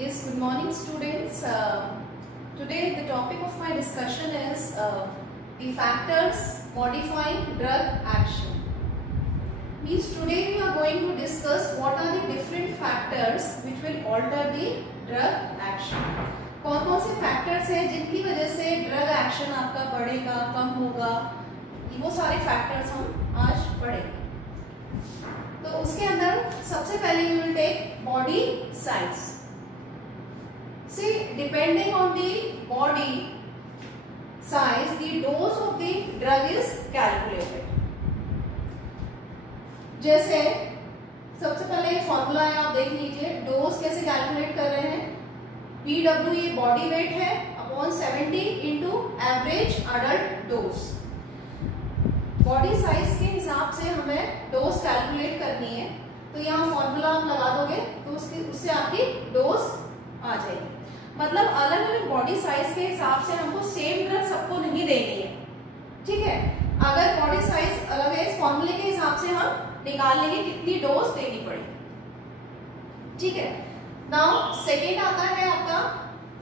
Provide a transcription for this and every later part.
Yes, good morning students. Today the topic of my discussion is the factors modifying drug action. Means today we are going to discuss what are the different factors which will alter the drug action. कौन कौन से factors हैं जिनकी वजह से drug action आपका बढ़ेगा, कम होगा, वो सारे फैक्टर्स हम आज पढ़ेंगे। तो उसके अंदर सबसे पहले you will take body size. See, depending on the body size, the dose of the drug is calculated. जैसे सबसे पहले ये फॉर्मूला है, आप देख लीजिए। डोज कैसे कैलकुलेट कर रहे हैं? PW ये बॉडी वेट है upon 70 into average adult dose. Body size के हिसाब से हमें डोज कैलकुलेट करनी है, तो यहाँ फॉर्मूला आप लगा दोगे तो उससे आपकी डोज आ जाएगी। मतलब अलग अलग बॉडी साइज के हिसाब से हमको सेम ड्रग सबको नहीं देनी है, ठीक है। अगर बॉडी साइज अलग है, इस फॉर्मूले के हिसाब से हम निकाल लेंगे कितनी डोज देनी पड़ेगी, ठीक है। नाउ सेकेंड आता है आपका,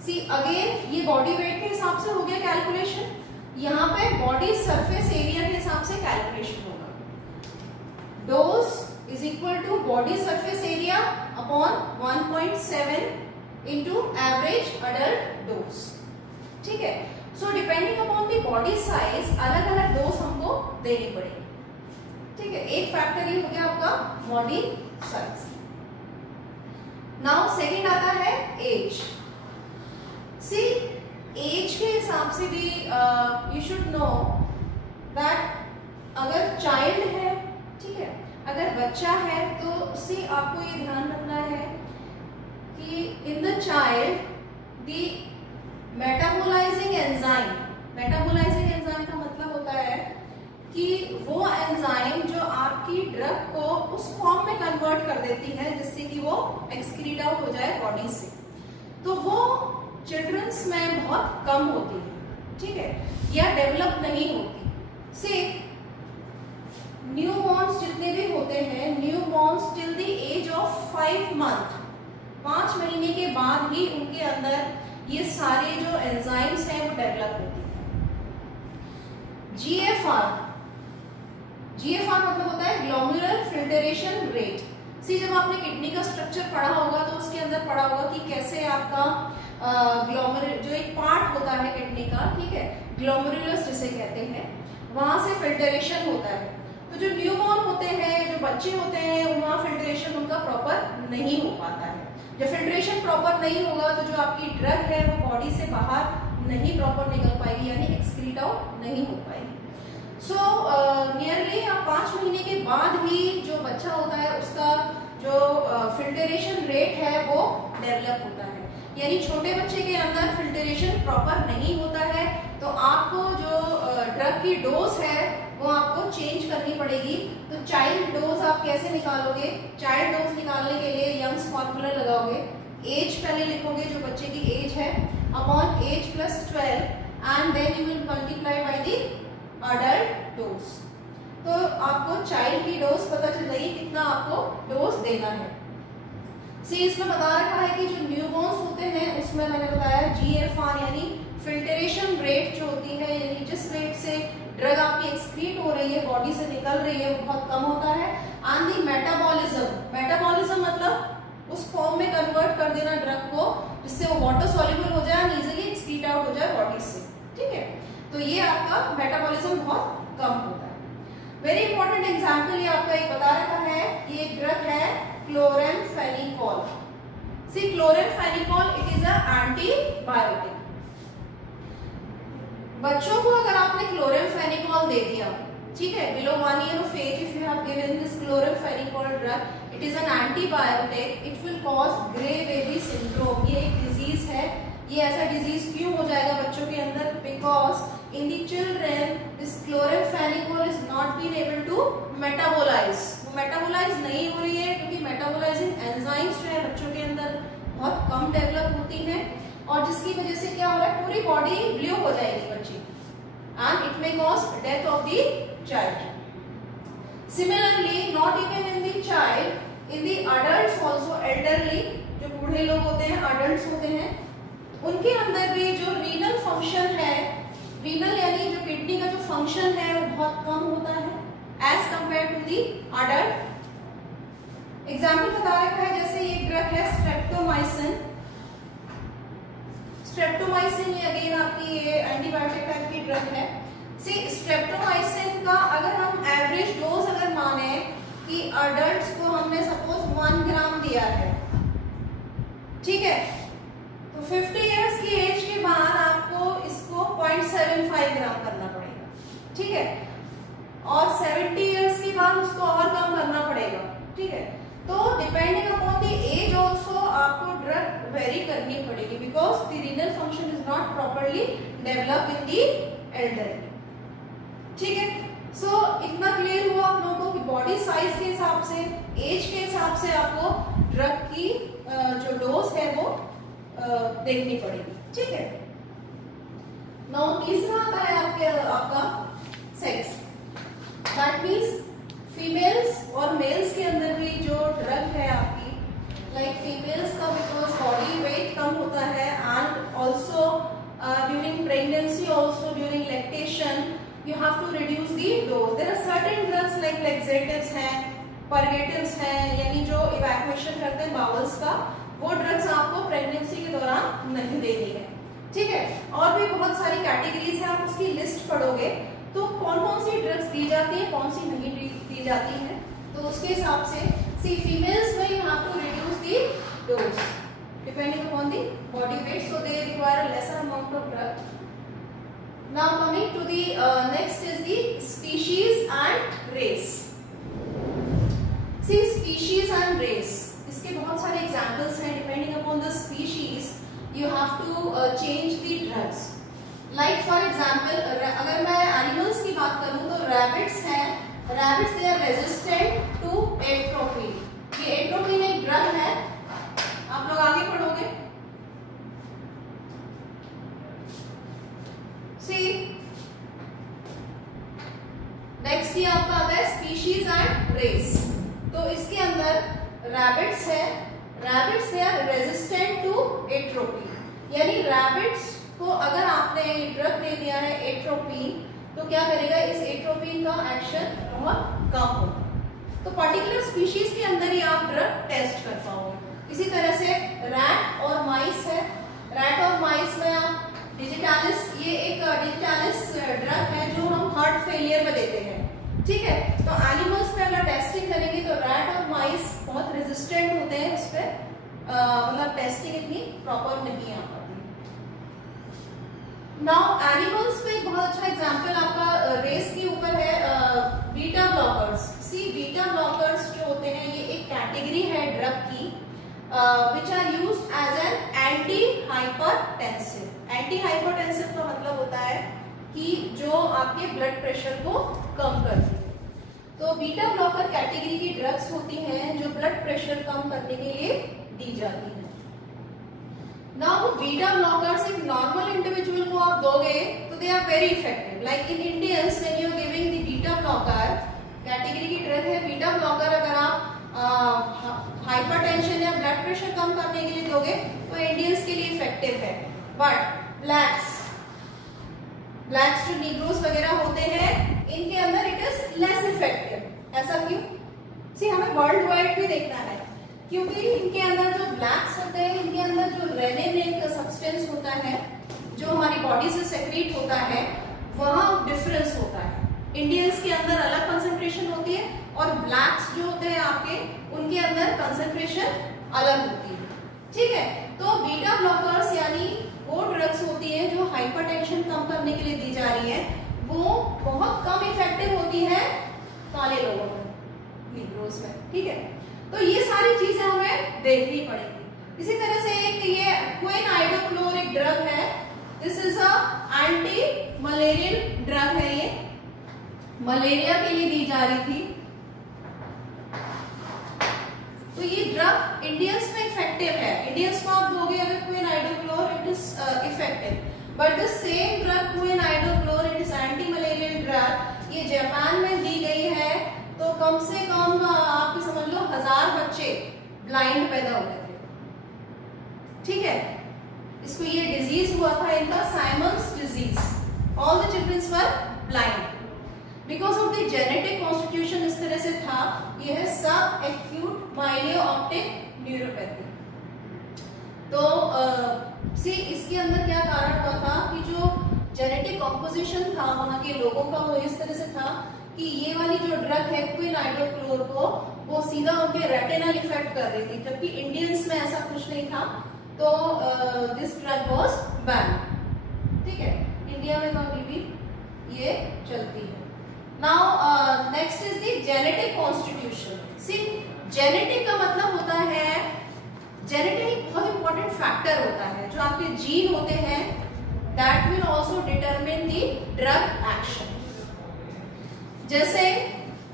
सी अगेन ये बॉडी वेट के हिसाब से हो गया कैलकुलेशन। यहाँ पे बॉडी सरफेस एरिया के हिसाब से कैलकुलेशन होगा। Dose is equal to body surface area upon 1.7 into average adult dose, ठीक है। So depending upon the body size अलग अलग डोज हमको देनी पड़ेगी, ठीक है। एक फैक्टर ये हो गया आपका बॉडी साइज। नाउ सेकंड आता है एज। सी एज के हिसाब से भी यू शुड नो दैट अगर चाइल्ड है, ठीक है, अगर बच्चा है तो सी आपको ये ध्यान रखना है कि in the child the metabolizing enzyme का मतलब होता है कि वो एंजाइम जो आपकी ड्रग को उस फॉर्म में कन्वर्ट कर देती है जिससे कि वो एक्सक्रीट आउट हो जाए बॉडी से, तो वो चिल्ड्रंस में बहुत कम होती है, ठीक है, या डेवलप नहीं होती। से न्यूबॉर्न्स जितने भी होते हैं, newborns till the age of 5 month, 5 महीने के बाद ही उनके अंदर ये सारे जो एंजाइम्स हैं वो डेवलप होती है। जीएफआर मतलब होता है ग्लोमेरुलर फिल्ट्रेशन रेट। सी जब आपने किडनी का स्ट्रक्चर पढ़ा होगा तो उसके अंदर पढ़ा होगा कि कैसे आपका ग्लोमेरुलर जो एक पार्ट होता है किडनी का, ठीक है, ग्लोमेरुलस जिसे कहते हैं, वहां से फिल्ट्रेशन होता है। तो जो न्यूबॉर्न होते हैं, जो बच्चे होते हैं, वहां फिल्ट्रेशन उनका प्रॉपर नहीं हो पाता है। जब फिल्ट्रेशन प्रॉपर नहीं होगा तो जो आपकी ड्रग है वो बॉडी से बाहर नहीं प्रॉपर निकल पाएगी, यानी एक्सक्रीट आउट नहीं हो पाएगी। सो नियरली 5 महीने के बाद ही जो बच्चा होता है उसका जो फिल्ट्रेशन रेट है वो डेवलप होता है, यानी छोटे बच्चे के अंदर फिल्ट्रेशन प्रॉपर नहीं होता है। तो आपको जो ड्रग की डोज है वो आपको चेंज करनी पड़ेगी। तो चाइल्ड डोज आप कैसे निकालोगे? चाइल्ड डोज निकालने के लिए यंग्स फॉर्मूला लगाओगे। एज पहले लिखोगे जो बच्चे की एज है upon age plus 12 and then you will multiply by the adult dose. तो आपको चाइल्ड की डोज पता चल जाएगी कितना आपको डोज देना है। सी इसमें बता रखा है कि जो न्यूबॉर्न्स होते हैं उसमें मैंने बताया जीएफआर यानी फिल्ट्रेशन रेट जो होती है, यानी जिस रेट से ड्रग आपकी एक्सक्रीट हो रही है, बॉडी से निकल रही है, वो बहुत कम होता है। एंड दी मेटाबॉलिज्म मतलब उस फॉर्म में कन्वर्ट कर देना ड्रग को जिससे वो वाटर सॉल्युबल हो जाए और इजीली एक्सक्रीट आउट हो जाए बॉडी से, ठीक है। तो ये आपका मेटाबॉलिज्म बहुत कम होता है। वेरी इंपॉर्टेंट एग्जाम्पल ये आपका एक बता रखा है, ये एक ड्रग है क्लोरेमफेनिकोल। सी क्लोरेमफेनिकोल इट इज अ एंटीबायोटिक। बच्चों को अगर आपने क्लोरेमफेनिकोल दे दिया, ठीक है, below 1 year of age if you have given this क्लोरेमफेनिकोल drug, it is an antibiotic, it will cause gray baby syndrome। ये एक डिजीज है। ये ऐसा डिजीज क्यों हो जाएगा बच्चों के अंदर? Because in the children this chloramphenicol is not been able to metabolize. वो मेटाबोलाइज नहीं हो रही है क्योंकि मेटाबोलाइजिंग एंजाइम्स जो है बच्चों के अंदर बहुत कम डेवलप होती है, और जिसकी वजह से क्या हो रहा है, पूरी बॉडी ब्लू हो जाएगी बच्ची and it may cause death of the child. Similarly not even in the child, in the adults also, elderly जो बूढ़े लोग होते हैं, अडल्ट होते हैं, उनके अंदर भी जो रीनल फंक्शन है, रीनल यानी जो किडनी का जो फंक्शन है वो बहुत कम होता है as compare to the adult. Example बता रखा है, जैसे ये ड्रग है स्ट्रेप्टोमाइसिन। स्ट्रेप्टोमाइसिन ये अगेन आपकी ये एंटीबायोटिक टाइप की ड्रग है। सी स्ट्रेप्टोमाइसिन का अगर हम एवरेज डोज अगर माने कि अडल्ट्स को हमने सपोज 1 ग्राम दिया है, ठीक है, तो 50 इयर्स की एज के बाद आपको इसको 0.75 ग्राम करना पड़ेगा, ठीक है, और 70 इयर्स के बाद उसको और कम करना पड़ेगा, ठीक है। तो depending upon the age also आपको ड्रग वेरी करनी पड़ेगी, because the renal function is not properly develop in the elderly, ठीक है। सो इतना क्लियर हुआ आप लोगों को कि बॉडी साइज के हिसाब से, एज के हिसाब से आपको ड्रग की जो डोज है वो देखनी पड़ेगी, ठीक है। नाउ तीसरा आता है आपका सेक्स। दैट मीन्स फीमेल्स और मेल्स के अंदर भी जो ड्रग है आपकी, लाइक फीमेल्स का बिकॉज बॉडी वेट कम होता है and also during pregnancy, also during lactation you have to reduce the dose. There are certain drugs like laxatives हैं, purgatives हैं, यानी जो evacuation करते हैं बाउल्स का, वो ड्रग्स आपको प्रेगनेंसी के दौरान नहीं देनी है, ठीक है। और भी बहुत सारी कैटेगरीज है, आप उसकी लिस्ट पढ़ोगे तो कौन कौन सी ड्रग्स दी जाती है, कौन सी नहीं दी जाती है, तो उसके हिसाब से सी फीमेल्स में you have to reduce the dose depending upon the body weight, so they require a lesser amount of drug. Now coming to the next is the species and race. See species and race, इसके बहुत सारे examples हैं. Depending upon the species, you have to change the drugs. Like for example, अगर मैं animals की बात करूँ तो rabbits हैं. Rabbits they are resistant to atropine. ये atropine एक drug है, आप लोग आगे पढ़ोगे. नेक्स्ट ये आपका आता है स्पीशीज एंड रेस. तो इसके अंदर रैबिट्स है, rabbits they are resistant to atropine, यानी रैबिट्स को अगर आपने ड्रग दे दिया है एट्रोपिन, तो क्या करेगा, इस एट्रोपिन का एक्शन बहुत कम होगा. तो पर्टिकुलर स्पीशीज के अंदर ही आप ड्रग टेस्ट कर पाओगे. इसी तरह से रैट और माइस है. रैट और माइस में आप डिजिटालिस, ये एक डिजिटालिस ड्रग है जो हम हार्ट फेलियर में देते हैं, ठीक है. तो एनिमल्स पे अगर टेस्टिंग करेंगे तो रैट और माइस बहुत रेजिस्टेंट होते हैं इस पे, मतलब टेस्टिंग इतनी प्रॉपर नहीं आ पाती. नाउ एनिमल्स में एक बहुत अच्छा एग्जांपल आपका रेस के ऊपर है, beta blockers. See beta blockers जो होते हैं ये एक कैटेगरी है ड्रग की, which are used as an anti-hypertensive. Anti-hypertensive का मतलब होता है कि जो आपके ब्लड प्रेशर को कम करती है. तो बीटा ब्लॉकर कैटेगरी की ड्रग्स होती हैं जो ब्लड प्रेशर कम करने के लिए दी जाती हैं. नाउ बीटा ब्लॉकर्स एक नॉर्मल इंडिविजुअल को आप दोगे तो they are very effective. Like in Indians when you are giving the beta blocker, category की ड्रग है बीटा ब्लॉकर, अगर आप हाइपरटेंशन या ब्लड प्रेशर कम करने के लिए दोगे तो इंडियंस के लिए इफेक्टिव है. बट ब्लैक्स जो नीग्रोस वगैरह होते हैं, इनके अंदर इट इज लेस इफेक्टिव. ऐसा क्यों? सी हमें वर्ल्ड वाइड भी देखना है, क्योंकि इनके अंदर जो ब्लैक्स होते हैं, इनके अंदर जो रेनिन एक सब्सटेंस होता है जो हमारी बॉडी से सेक्रेट होता है, वहां डिफरेंस होता है. इंडियंस के अंदर अलग कंसंट्रेशन होती है और ब्लैक्स जो होते हैं आपके, उनके अंदर कंसंट्रेशन अलग होती है, ठीक है. तो बीटा ब्लॉकर्स यानी वो ड्रग्स होती है जो हाइपरटेंशन कम करने के लिए दी जा रही है, वो बहुत कम इफेक्टिव होती है काले लोगों में, नीग्रोस में, ठीक है. तो ये सारी चीजें हमें देखनी पड़ेगी. इसी तरह से एक ये क्विनाइडोक्लोर एक ड्रग है. This is a anti malarial drug है. ये मलेरिया के लिए दी जा रही थी. तो ये ड्रग इंडियंस में इफेक्टिव है. इंडियंस को आप दोगे अगर quinidochlor, it is effective. But the same drug quinidochlor, it is anti malarial drug, ये जापान में दी गई है. तो कम से कम आप समझ लो 1000 बच्चे ब्लाइंड पैदा होते थे, ठीक है, इसको ये डिजीज हुआ था इनका Simons disease. All the childrens were blind because of the genetic constitution. इस तरह से था, ये है सब एक्यूट माइलियो-ऑप्टिक न्यूरोपैथी। तो सी इसके अंदर क्या कारण हुआ था कि जो जेनेटिक कॉम्पोजिशन था वहां के लोगों का वो इस तरह से था कि ये वाली जो ड्रग है क्विनाइडोक्लोर को वो सीधा उनके रेटिना इफेक्ट कर रही थी, जबकि इंडियंस में ऐसा कुछ नहीं था। तो दिस ड्रग वाज बैन। ठीक है, इंडिया में तो अभी भी ये चलती है। Now next is the genetic constitution. See genetic का मतलब होता है, जेनेटिक एक बहुत इंपॉर्टेंट फैक्टर होता है। जो आपके जीन होते हैं that will also determine the drug action. जैसे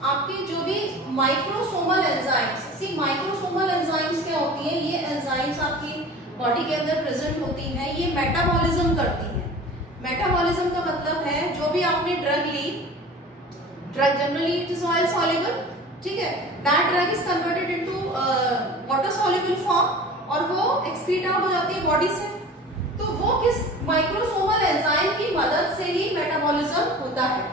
आपकी जो भी माइक्रोसोमल एंजाइम्स, सी माइक्रोसोमल एंजाइम्स क्या होती है, ये एंजाइम्स आपकी बॉडी के अंदर प्रेजेंट होती हैं, ये मेटाबॉलिज्म करती हैं। मेटाबॉलिज्म का मतलब है जो भी आपने ड्रग ली, drug generally it is oil soluble, ठीक है, that drug is converted into water soluble form और वो एक्सक्रीट आउट हो जाती है बॉडी से। तो वो किस माइक्रोसोमल एंजाइम की मदद से ही मेटाबॉलिज्म होता है।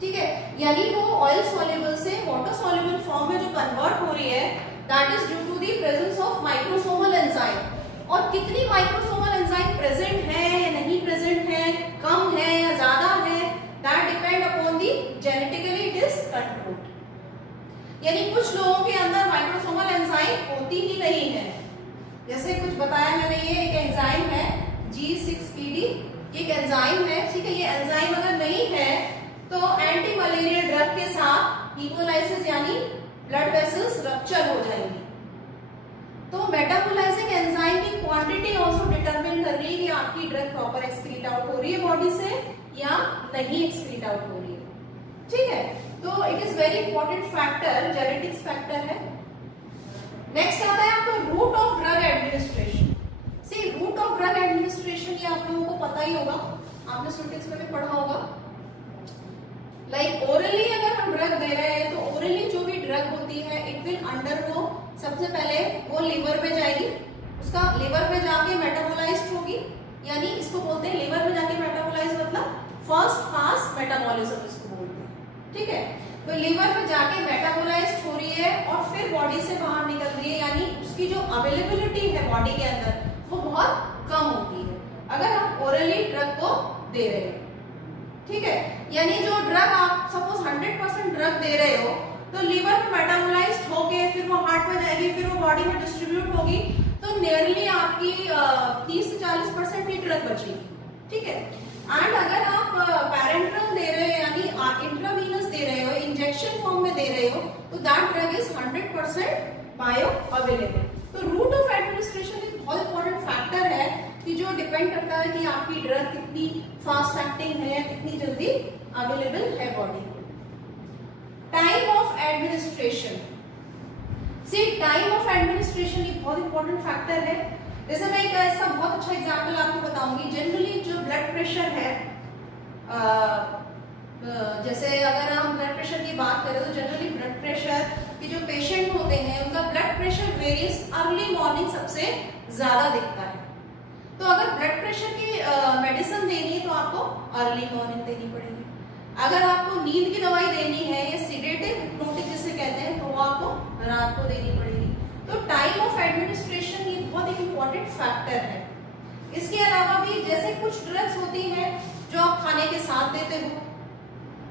ठीक है, यानी वो ऑयल सॉल्युबल से वाटर सॉल्युबल फॉर्म में जो कन्वर्ट हो रही है that is due to the presence of microsomal enzyme. और कितनी माइक्रोसोमल एंजाइम प्रेजेंट है या नहीं प्रेजेंट है, कम है या ज्यादा है, that depend upon the genetically it is controlled. यानी कुछ लोगों के अंदर माइक्रोसोमल एंजाइम होती ही नहीं है। जैसे कुछ बताया मैंने, ये एक एंजाइम है G6PD, एक एंजाइम है, ठीक है। ये एंजाइम अगर नहीं है तो एंटी मलेरियल ड्रग के साथ हीमोलाइसिस यानी ब्लड वेसल्स रप्चर हो जाएंगी। तो मेटाबोलाइजिंग एंजाइम की क्वांटिटी आल्सो डिटरमिन कर रही है कि आपकी ड्रग प्रॉपर एक्सक्रीट आउट हो रही है बॉडी से या नहीं एक्सक्रीट आउट हो रही है। ठीक है, तो it is very important factor, genetics factor है। नेक्स्ट आता है आपको route of drug administration. See route of drug administration ये आप लोगों को पता ही होगा, आपने स्टूडेंट्स में भी पढ़ा होगा। लाइक ओरली अगर हम ड्रग दे रहे हैं तो ओरली जो भी ड्रग होती है इट विल अंडरगो, सबसे पहले वो लीवर पे जाएगी, उसका लीवर पे जाके मेटाबोलाइज्ड होगी, यानी इसको बोलते हैं लीवर में जाके मेटाबोलाइज मतलब फर्स्ट पास मेटाबॉलिज्म इसको बोलते हैं। ठीक है, तो लीवर में जाके मेटाबोलाइज्ड हो रही है और फिर बॉडी से बाहर निकल रही है, यानी उसकी जो अवेलेबिलिटी है बॉडी के अंदर वो बहुत कम होती है अगर हम ओरली ड्रग को दे रहे हैं। ठीक है, यानी जो ड्रग आप सपोज 100% ड्रग दे रहे हो तो लीवर में मेटाबोलाइज्ड होके फिर वो हार्ट में जाएगी, फिर वो बॉडी में डिस्ट्रीब्यूट होगी, तो नियरली आपकी 30 से 40% ही ड्रग बचेगी। ठीक है, एंड अगर आप पैरेंट्रल दे रहे हो यानी इंट्रावीनस दे रहे हो, इंजेक्शन फॉर्म में दे रहे हो, तो that drug is 100% bio available. तो रूट ऑफ एडमिनिस्ट्रेशन एक बहुत इंपॉर्टेंट फैक्टर है कि जो डिपेंड करता है कि आपकी ड्रग कितनी फास्ट एक्टिंग है, कितनी जल्दी अवेलेबल है बॉडी को। Time of administration, see time of administration एक बहुत इंपॉर्टेंट फैक्टर है। जैसे मैं इसका बहुत अच्छा एग्जांपल आपको बताऊंगी। जनरली जो ब्लड प्रेशर है, जैसे अगर हम ब्लड प्रेशर की बात करें तो जनरली ब्लड प्रेशर के जो पेशेंट होते हैं उनका ब्लड प्रेशर वेरिएस अर्ली मॉर्निंग सबसे ज्यादा दिखता है। तो अगर ब्लड प्रेशर की मेडिसिन देनी है तो आपको अर्ली मॉर्निंग देनी पड़ेगी। अगर आपको नींद की दवाई देनी है या सिडेटिव हिप्नोटिक जिसे कहते हैं तो वो आपको रात को देनी पड़ेगी। तो टाइम ऑफ एडमिनिस्ट्रेशन ये बहुत एक इम्पॉर्टेंट फैक्टर है। इसके अलावा भी जैसे कुछ ड्रग्स होती हैं जो आप खाने के साथ देते हो,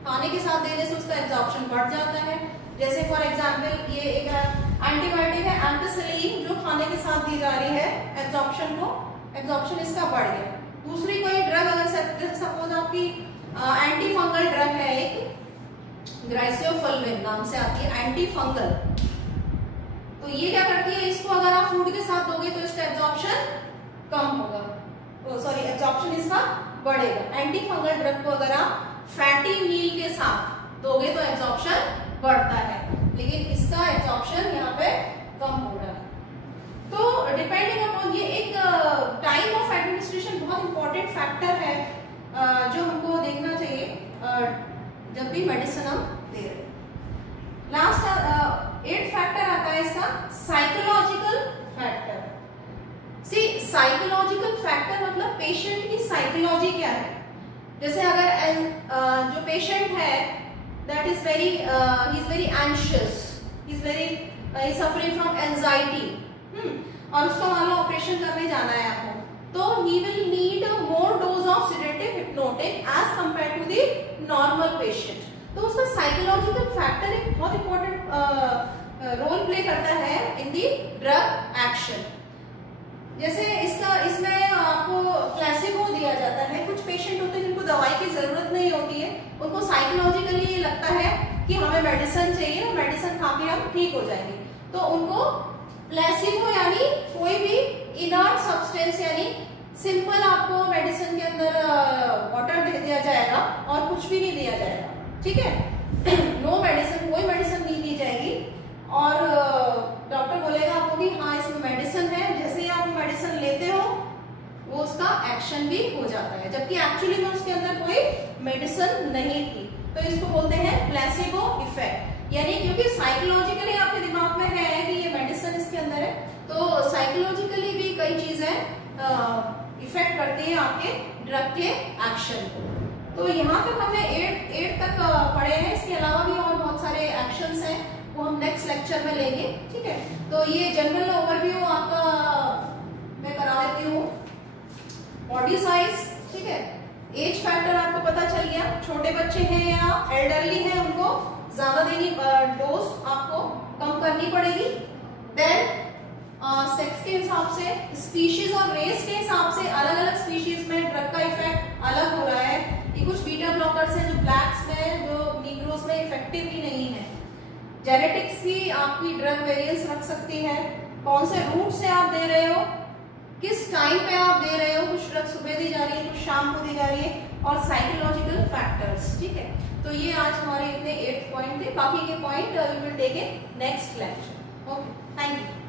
खाने के साथ देने से उसका एब्जॉर्प्शन बढ़ जाता है। जैसे फॉर एग्जांपल ये एक एंटीबायोटिक है एम्पिसिलिन, जो खाने के साथ दी जा रही है, एब्जॉर्प्शन इसका बढ़ गया। दूसरी कोई ड्रग अगर सपोज आपकी एंटी फंगल ड्रग है, एक ग्राइसियोफल्विन नाम से आती है एंटी फंगल, तो ये क्या करती है, इसको अगर आप फूड के साथ दोगे तो इसका एब्जॉर्प्शन कम होगा, सॉरी एब्जॉर्प्शन इसका बढ़ेगा। एंटी फंगल ड्रग को अगर आप फैटी मील के साथ दोगे तो एब्जॉर्प्शन बढ़ता है, लेकिन इसका एब्जॉर्प्शन यहाँ पे कम हो रहा है। तो डिपेंडिंग अपॉन ये एक टाइम ऑफ एडमिनिस्ट्रेशन बहुत इंपॉर्टेंट फैक्टर है जो हमको देखना चाहिए जब भी मेडिसिन हम दे रहे हैं। लास्ट 8th फैक्टर आता है इसका साइकोलॉजिकल फैक्टर। सी साइकोलॉजिकल फैक्टर मतलब पेशेंट की साइकोलॉजी क्या है। जैसे अगर जो पेशेंट है that is very he is very anxious, he is very suffering from anxiety, और उसको मान लो ऑपरेशन करने जाना है आपको, तो he will need more dose of sedative hypnotic as compare to the normal patient. तो उसका साइकोलॉजिकल फैक्टर एक बहुत इंपॉर्टेंट रोल प्ले करता है इन दी ड्रग एक्शन। जैसे इसमें आपको प्लेसिबो दिया जाता है। कुछ पेशेंट होते हैं जिनको दवाई की जरूरत नहीं होती है, उनको साइकोलॉजिकली ये लगता है कि हमें मेडिसिन चाहिए, मेडिसिन खा के हम ठीक हो जाएंगे, तो उनको प्लेसिबो यानी कोई भी इनर्ट सब्सटेंस यानी सिंपल आपको मेडिसिन के अंदर वाटर दे दिया जाएगा और कुछ भी नहीं दिया जाएगा, ठीक है। नो मेडिसिन, कोई मेडिसिन नहीं दी जाएगी और डॉक्टर बोलेगा आपको कि हाँ इसमें मेडिसिन है, जैसे ही आप मेडिसिन लेते हो वो उसका एक्शन भी हो जाता है, जबकि एक्चुअली में उसके अंदर कोई मेडिसिन नहीं थी। तो इसको बोलते हैं प्लेसिबो इफेक्ट, यानी क्योंकि साइकोलॉजिकली आपके दिमाग में है कि ये मेडिसिन इसके अंदर है, तो साइकोलॉजिकली भी कई चीजें इफेक्ट करती है आपके ड्रग के एक्शन को। तो यहाँ तक हमने 8 तक पढ़े हैं, इसके अलावा भी और बहुत सारे एक्शंस हैं, वो हम नेक्स्ट लेक्चर में लेंगे, ठीक है। तो ये जनरल ओवरव्यू आपका मैं करा देती हूँ। बॉडी साइज, ठीक है, एज फैक्टर आपको पता चल गया, छोटे बच्चे हैं या एल्डरली हैं उनको ज्यादा देनी डोज आपको कम करनी पड़ेगी। देन सेक्स के हिसाब से, स्पीशीज और रेस के हिसाब से अलग अलग स्पीशीज में ड्रग का इफेक्ट अलग हो रहा है। ये कुछ बीटा ब्लॉकर्स हैं जो ब्लैक्स में, जो नीग्रोस में इफेक्टिव ही नहीं है। जेनेटिक्स भी आपकी ड्रग वेरिएंस रख सकती है, कौन से रूट से आप दे रहे हो, किस टाइम पे आप दे रहे हो, कुछ ड्रग सुबह दी जा रही है, कुछ शाम को दी जा रही है, और साइकोलॉजिकल फैक्टर्स, ठीक है। तो ये आज हमारे इतने 8 पॉइंट थे, बाकी के point we will take in next lecture. Okay, thank you.